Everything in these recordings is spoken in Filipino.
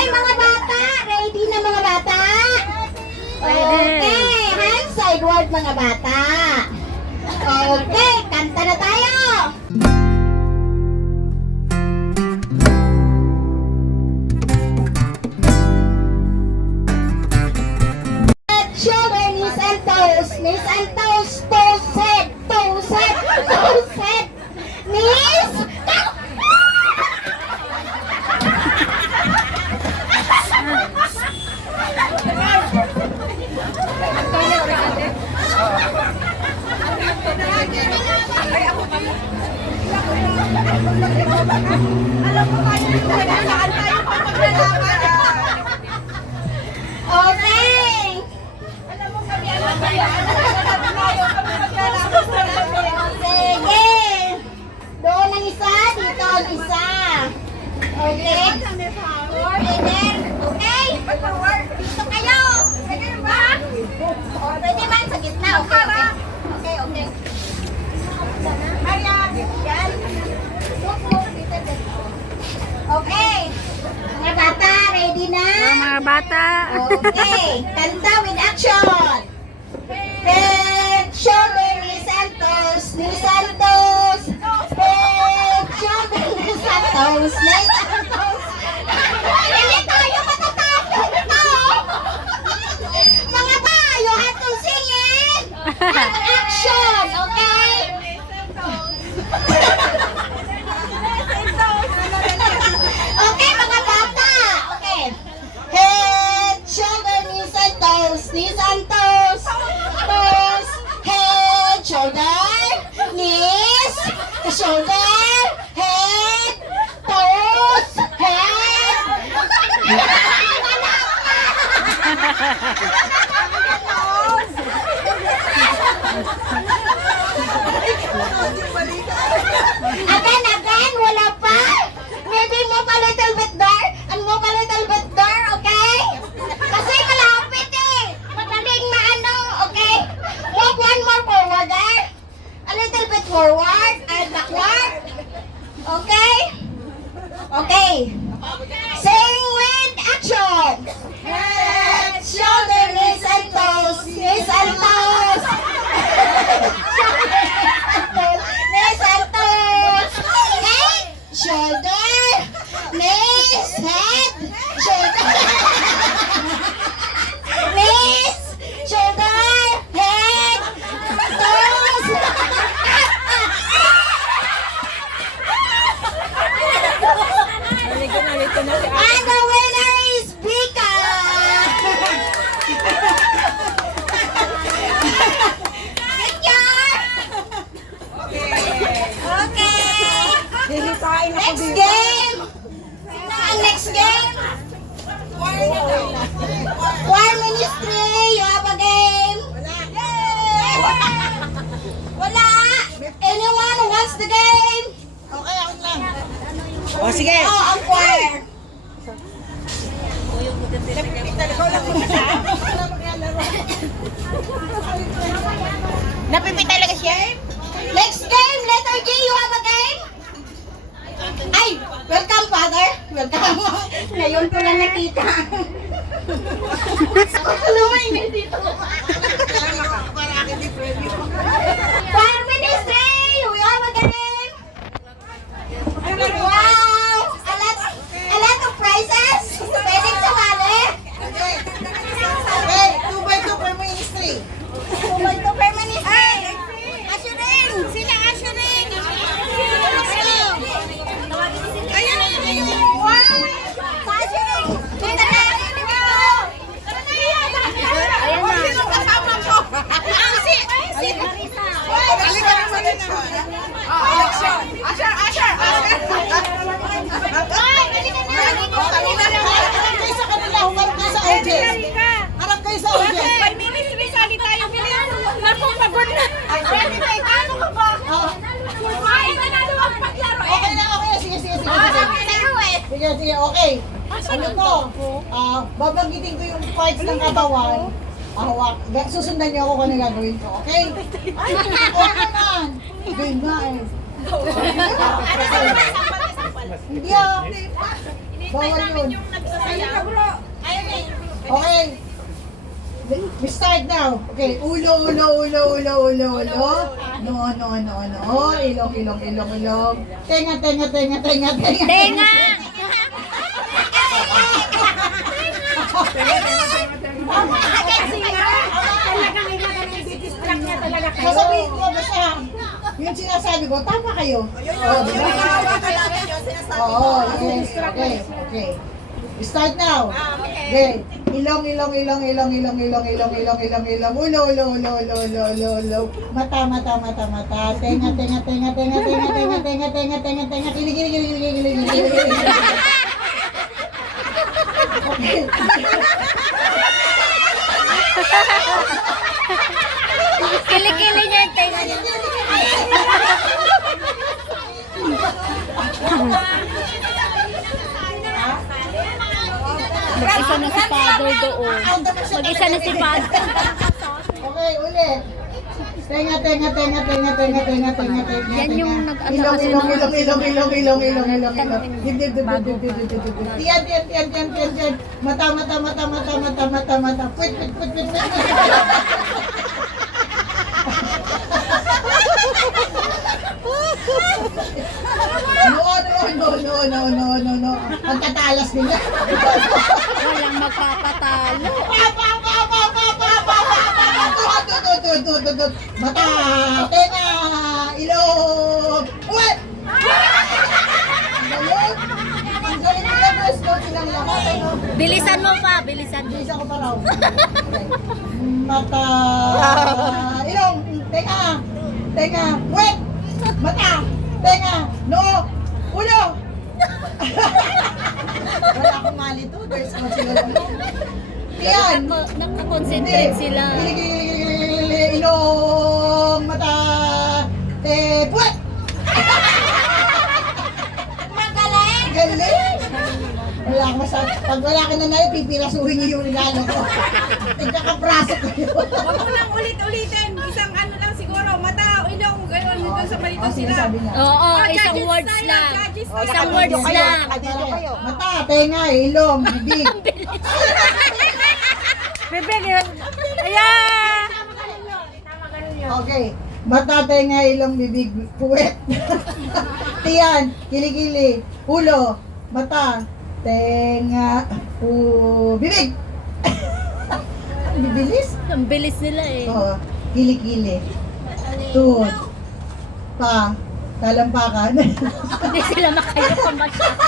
Okay, mga bata. Ready na mga bata? Okay, hand sideward mga bata. Okay, kanta na tayo. Children, knees and toes. Knees and toes. Toes head. Toes head. Toes head. Knees. Alam mo tayo yung saan tayo papaglalaban. Okay. Alam mo kami, alam tayo. Kami maglalaban. Sige. Doon ang isa, dito ang isa. Okay. Order. Okay. Dito kayo. Pwede ba? Pwede man sa gitna. Okay, okay. Okay, okay. Yan. Okay. Mga bata, ready na? Mga bata. Okay. Kanta with action. Head, shoulder, knees and toes. Knees and toes. Head, shoulder, knees and toes. Knees and toes. Hindi tayo matatapos ito. Mga ba, you have to sing it. Action, okay? Okay, mga bata. Okay. Head, shoulder, knees and toes. Knees and toes. Toes. Head, shoulder, knees, shoulder, head, toes, head. Again, wala pa. Maybe move a little bit there and move a little bit there, okay? Kasi malapit eh. Madaling maano, okay? Move one more forward there. A little bit forward and backward. Okay? Okay. Sing with action. Head, shoulder, knees and toes. Knees and toes. Knees and toes. Head, shoulder, knees, head, shoulder. Knees, shoulder, head, toes. And the winner is Bika! Picture! Okay! Next game! Sino ang next game? War Ministry, you have a game? Wala! Anyone who wants the game? O sige. Oh, ang choir! Napipit talaga siya? Next game, letter G, you have a game? Ay, welcome father. Welcome. Ngayon ko lang nakita. Ako lumay dito. Fire Ministry, we have a game. Wow, a lot of prizes. Pwedeng sumali. Okay, 2x2 per ministry. Tumay to per ministry. Assuring, sila assuring. Ayan, ayan. Wow! Assuring! Dito na! Ayan na. Sino kasama ko? Si Marisa. Halika naman na. Election. Asher, Asher, Asher. Harap kayo sa kanila, humarap kayo sa audience. Harap kayo sa audience. 5 minutes, may sali tayo. Naku, pagod na. Ano ka ba? Ay, nanalo ang paglaro eh. Okay na, okay. Sige, sige, sige. Sige, sige, okay. Ano to? Babanggitin ko yung parts ng katawan. Hawak. Susundan niyo ako kung ano gagawin ko, okay? Ay, okay naman. Game na eh. Hindi ah. Bawal yun. Okay. We start now. Okay, ulo. No. Ilong. Tenga. Tenga! Sasabihin ko basta yung sinasabi ko, tama kayo. Oo, yes. Okay. Start now. Okay. Ilong. Ulo. Mata. Tenga. Kilig. Okay. Kili-kili niya yung tenga niya. Mag-isa na si Father doon. Mag-isa na si Father. Okay, ulit. Tenga. Yan yung nag-ano Ilong. kasi Ilong. Dibdib. Tiyan. Mata. Pwit. No. Ang tatalas nila. Walang magpapatalo. Mata, tenga, ilong, uwet! Ang galing nila, boss, no? Silang lahat, ano? Bilisan mo pa, bilisan mo. Bisa ko pa raw. Okay. Mata, ilong, tenga, uwet! Mata, tenga, no, ulo! Wala akong mali to, there's no sila lang. Yan! Nakakonsentrate sila. Ilong, mata, puwet! Magaling! Galing! Wala akong masabi. Pag wala ka na na yun, pipirasuhin niyo yung regalo ko. Nagkakapraso kayo. Huwag mo lang ulit-ulitin. Isang ano lang siguro. Mata, ilong, gano'n. Doon sa malito sila. Sinasabi niya. Oo, isang words lang. Isang words lang. Mata, tenga, ilong, bibig. Bibig, ayan! Okay. Mata, tenga, ilong, bibig, puwet. Tiyan, kilikili, ulo, mata, tenga, bibig. Ang bibilis. Ang bilis nila eh. Oo. Kilikili. Tuhod. Pa. Talampakan. Hindi sila makaya pa masyado.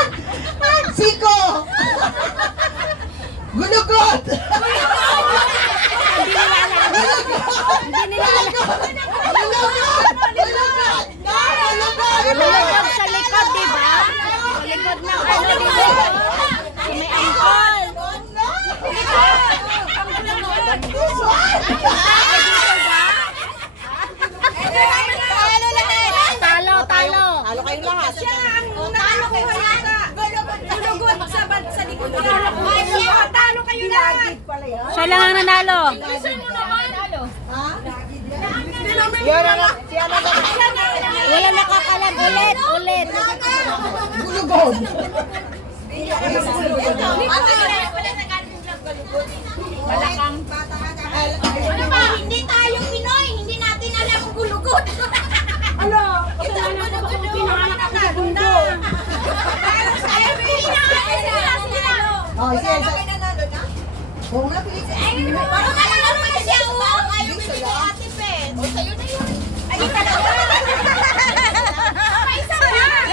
Siko! Gulugot! Hindi nila alam. Hindi nila alam. Gulugod sa likod, di ba? Sa likod ng ano dito. Sa may angkol. Talo. Talo kayong lahat. Siya ang nakakuha nata. Gulugod sa likod niya. Talo kayo lahat. Siya lang ang nanalo. Ha? Wala nakakalam. Ulit. Gulugod. Ano ba? Hindi tayo Pinoy. Hindi natin alam ang gulugod. Ano? Kasalanan ko ba kung pinanganak ako sa mundo? Oh, sige. Oo nga, pilis. Parang alam mo na siya. Ayaw bibigay kay Ate Pen. O, sa'yo na yun. Ayun ka na. Isa na.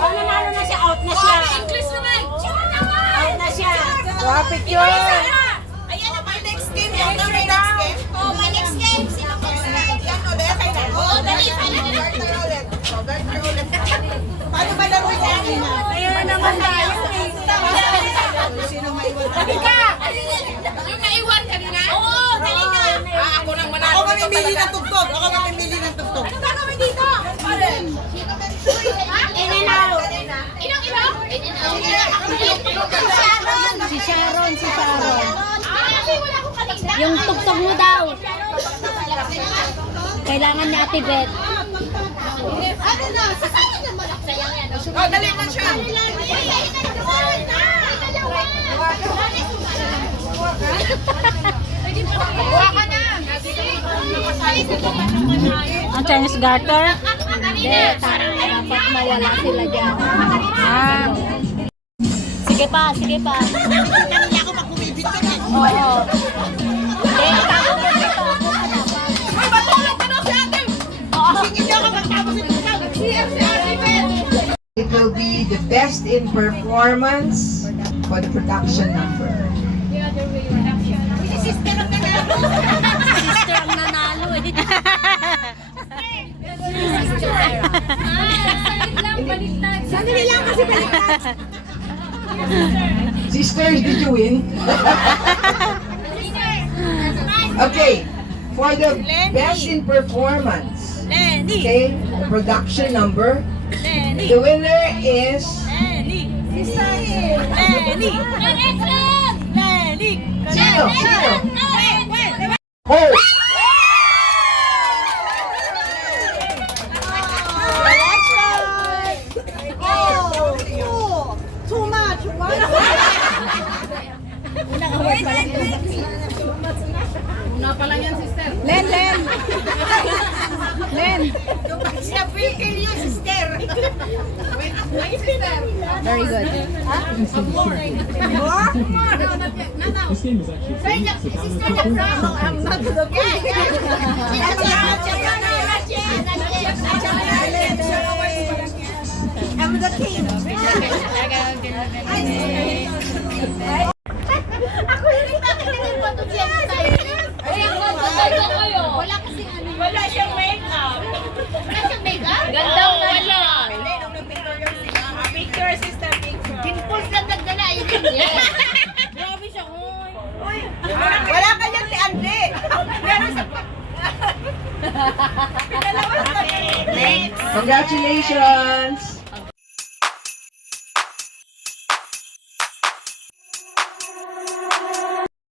Pag nanalo na siya, out na siya. English naman. Siya naman. Out na siya. Picture. Ayan na, my next game. Yan na, my next game. Oh, my next game. Sino po sila? Yan, o, dali. Oh, dali. Paano ba laro sa akin na? Kaya naman tayo. Sino maiwan? Halika. Yung naiwan kanina? Oo, dali na. Ako nang manalo. Ako mamimili ng tugtog. Anong gagawin dito? Inanalo. Inong? Si Sharon. Kasi wala akong kanina. Yung tugtog mo daw. Kailangan ni Ate Beth. Ano na? Sasayang naman ako. Sayang yan. Oh, dali na siya. Dali lang. Dali lang. Ang Chinese garter? Hindi, dapat mawala sila dyan. Ah. Sige pa, sige pa. Kanina ako makumibit ka na. Oo. Hindi, tago mo dito. Ay, matulog ka na si ate! Sige niyo ako magtapos ito. Nag-CR si ate, Ben. It will be the best in performance for the production number. Sister ang nanalo eh. Sandali lang kasi baliktad. Sisters, did you win? Okay, for the best in performance, Lenny! okay, the production number, Lenny! the winner is Lenny! Lenny! Lenny! Sino? Sino? Wait! Oh! Too much. Len! Very good. This game is actually I'm the king. Wala kasing ano. Wala siyang makeup. Wala siyang makeup? Gandang wala. Picture, sister, picture. Dimples lang nagdala. Ayun yun. Grabe siya, hoy. Wala ka dyan si Andre. Meron sa... Next. Congratulations!